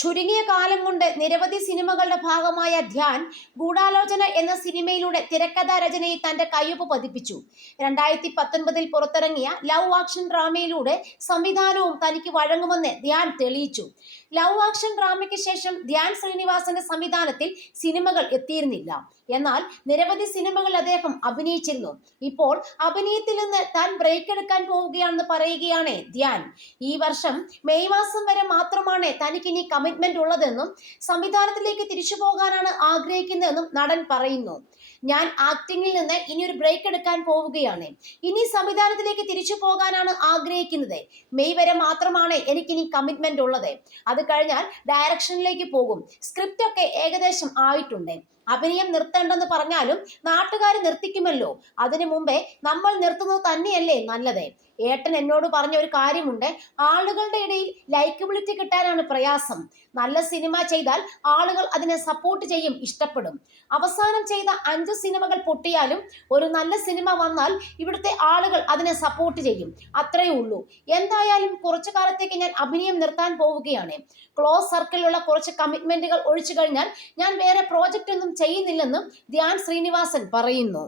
ചുരുങ്ങിയ കാലം കൊണ്ട് നിരവധി സിനിമകളുടെ ഭാഗമായ ധ്യാൻ ഗൂഢാലോചന എന്ന സിനിമയിലൂടെ തിരക്കഥാ രചനയിൽ തന്റെ കയ്യൊപ്പ് പതിപ്പിച്ചു. 2019 പുറത്തിറങ്ങിയ ലവ് ആക്ഷൻ ഡ്രാമയിലൂടെ സംവിധാനവും തനിക്ക് വഴങ്ങുമെന്ന് ധ്യാൻ തെളിയിച്ചു. ലവ് ആക്ഷൻ ഡ്രാമയ്ക്ക് ശേഷം ധ്യാൻ ശ്രീനിവാസന്റെ സംവിധാനത്തിൽ സിനിമകൾ എത്തിയിരുന്നില്ല. എന്നാൽ നിരവധി സിനിമകളിൽ അദ്ദേഹം അഭിനയിച്ചിരുന്നു. ഇപ്പോൾ അഭിനയത്തിൽ നിന്ന് താൻ ബ്രേക്ക് എടുക്കാൻ പോവുകയാണെന്ന് പറയുകയാണ് ധ്യാൻ. ഈ വർഷം മെയ് മാസം വരെ മാത്രമാണ് തനിക്കിനി കമ്മിറ്റ്മെന്റ് ഉള്ളതെന്നും സംവിധാനത്തിലേക്ക് തിരിച്ചു പോകാനാണ് ആഗ്രഹിക്കുന്നതെന്നും നടൻ പറയുന്നു. ഞാൻ ആക്ടിങ്ങിൽ നിന്ന് ഇനി ഒരു ബ്രേക്ക് എടുക്കാൻ പോവുകയാണ്. ഇനി സംവിധാനത്തിലേക്ക് തിരിച്ചു പോകാനാണ് ആഗ്രഹിക്കുന്നത്. മെയ് വരെ മാത്രമാണ് എനിക്കിനി കമ്മിറ്റ്മെന്റ് ഉള്ളത്. അത് കഴിഞ്ഞാൽ ഡയറക്ഷനിലേക്ക് പോകും. സ്ക്രിപ്റ്റ് ഒക്കെ ഏകദേശം ആയിട്ടുണ്ട്. അഭിനയം നിർത്തേണ്ടെന്ന് പറഞ്ഞാലും നാട്ടുകാർ നിർത്തിക്കുമല്ലോ. അതിനു മുമ്പേ നമ്മൾ നിർത്തുന്നത് തന്നെയല്ലേ നല്ലത്. ഏട്ടൻ എന്നോട് പറഞ്ഞ ഒരു കാര്യമുണ്ട്. ആളുകളുടെ ഇടയിൽ ലൈക്കബിലിറ്റി കിട്ടാനാണ് പ്രയാസം. നല്ല സിനിമ ചെയ്താൽ ആളുകൾ അതിനെ സപ്പോർട്ട് ചെയ്യും, ഇഷ്ടപ്പെടും. അവസാനം ചെയ്ത 5 സിനിമകൾ പൊട്ടിയാലും ഒരു നല്ല സിനിമ വന്നാൽ ഇവിടുത്തെ ആളുകൾ അതിനെ സപ്പോർട്ട് ചെയ്യും. അത്രയേ ഉള്ളൂ. എന്തായാലും കുറച്ചു കാലത്തേക്ക് ഞാൻ അഭിനയം നിർത്താൻ പോവുകയാണ്. ക്ലോസ് സർക്കിളിലുള്ള കുറച്ച് കമ്മിറ്റ്മെന്റുകൾ ഒഴിച്ചു കഴിഞ്ഞാൽ ഞാൻ വേറെ പ്രോജക്റ്റ് ഒന്നും ചെയ്യുന്നില്ലെന്നും ധ്യാൻ ശ്രീനിവാസൻ പറയുന്നു.